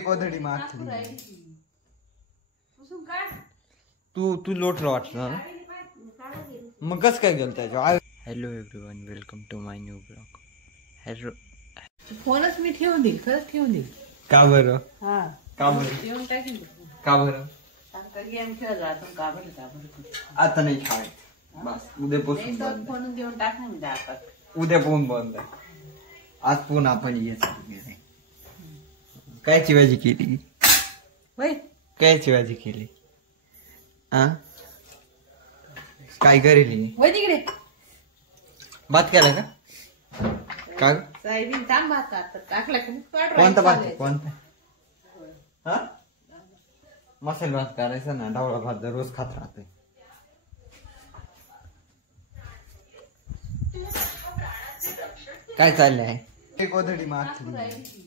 कोदडी मारली तू लोटला वाटलं ना मग कसं काय गेलं त्याच्या. Hello everyone, welcome to my new blog. Hello. फोनच मी ठेवून देईल, खरंच ठेवून देईल. का बरं? का बरं? का बरं? गेम खेळला का बरं? आता नाही खेळायचं, बस उद्यापासून फोन देऊन टाक ना मी दाखवत. उद्या फोन बंद आहे. आज फोन आपण कायची भाजी केली? कायची भाजी केली? काय करेली? तिकडे भात केला का? का सोयाबीन थांब भात टाकला. कोणता भात? कोणता? मसाले भात करायचा ना, ढवळा भात रोज खात राहते. काय चाललंय? कोदडी मारली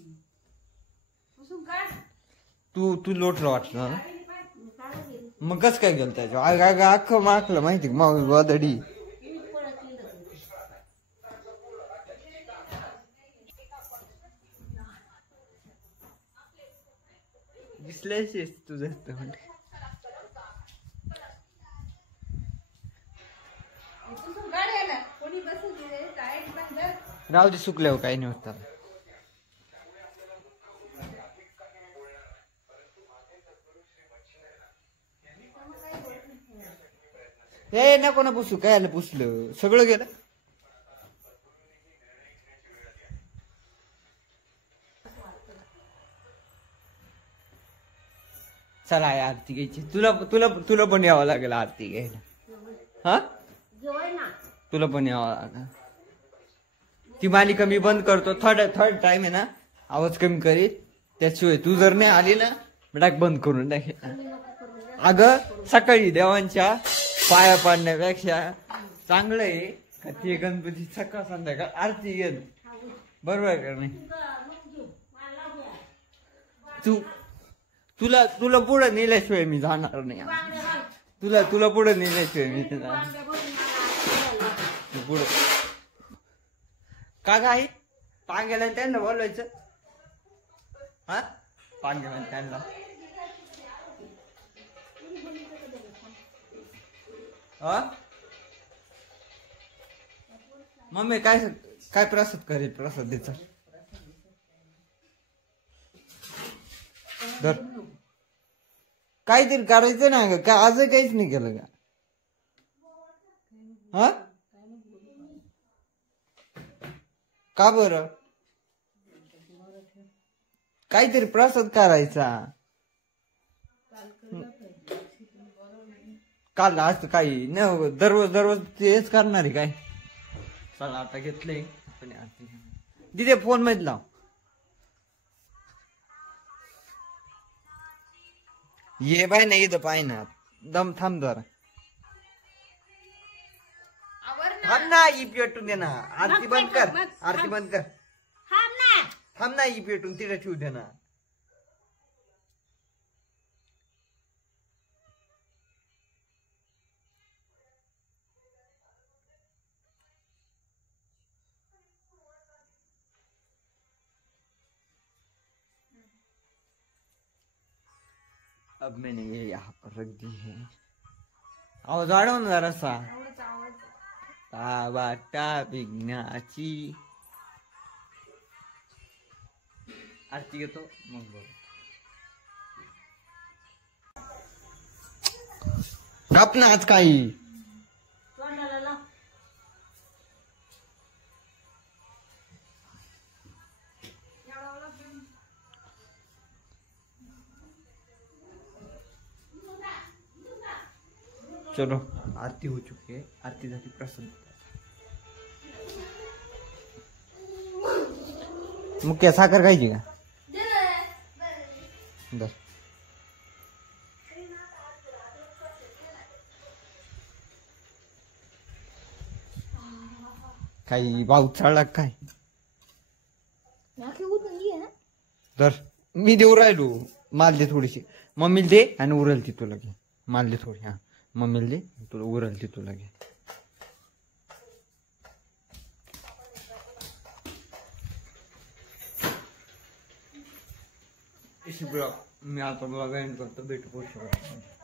तू लोटला वाटलं ना मग कसं काय गेलं त्याच्या. अख्खं माकलं माहिती का मग गोदडी. दिसल्याशीच तुझं म्हणजे राहू दे, सुकल्यावर काही नाही होत. हे नको ना पुसू, काय पुसलं सगळं गेलं. चला आरती घ्यायची. तुला तुला तुला पण यावं लागेल आरती घ्यायला. हा तुला पण यावं लागेल. ती मालिका मी बंद करतो. थर्ड टाइम आहे ना, आवाज कमी करीत. त्याशिवाय तू जर नाही आली ना डाक बंद करून टाक. अगं सकाळी देवांच्या पाया पाडण्यापेक्षा चांगलं आहे का ते गणपती सकाळ संध्याकाळ आरती घेत. बरोबर का नाही? तुला पुढे नेल्याशिवाय मी जाणार नाही. तुला पुढे नेल्याशिवाय मी पुढे का काय पांग्याला त्यांना बोलवायचं. पांग्याला त्यांना मम्मी काय प्रसाद करेल? प्रसादीचा काहीतरी करायचं ना ग. का आज काहीच नाही केलं का? का बरं? काहीतरी प्रसाद करायचा. काल आज काही नाही, दररोज तेच करणार आहे काय. चला आता घेतलंय दिदे फोन मध्ये लाव. ये बाय नाही इथं पाय ना, दम थांब जरा. थांब ना, ई पेटून दे ना. आरती बंद कर, आरती बंद कर. थांब ना, ई पेटून तिथे ठेवू दे ना. अब मैंने ये यहाँ पर रख दी है. आवाज वाढव ना जरासा. बाटा विघ्नाची आरती घेतो मग बघ. गप ना आज काही. चलो आरती हो चुकी है. आरती झाली. प्रसाद मग क्या साखर खायची का? बर काही भाऊ चढला काय? तर मी देऊ राहिलो. माल दे थोडीशी. मम्मीला दे आणि उरल ती तुला घे. माल दे थोडी. हा मम्मीला दे, तुला उरल ती तुला घे. ब्लॉग मी आता ब्लॉग एंड करतो. भेटू पुढच्या ब्लॉगमध्ये.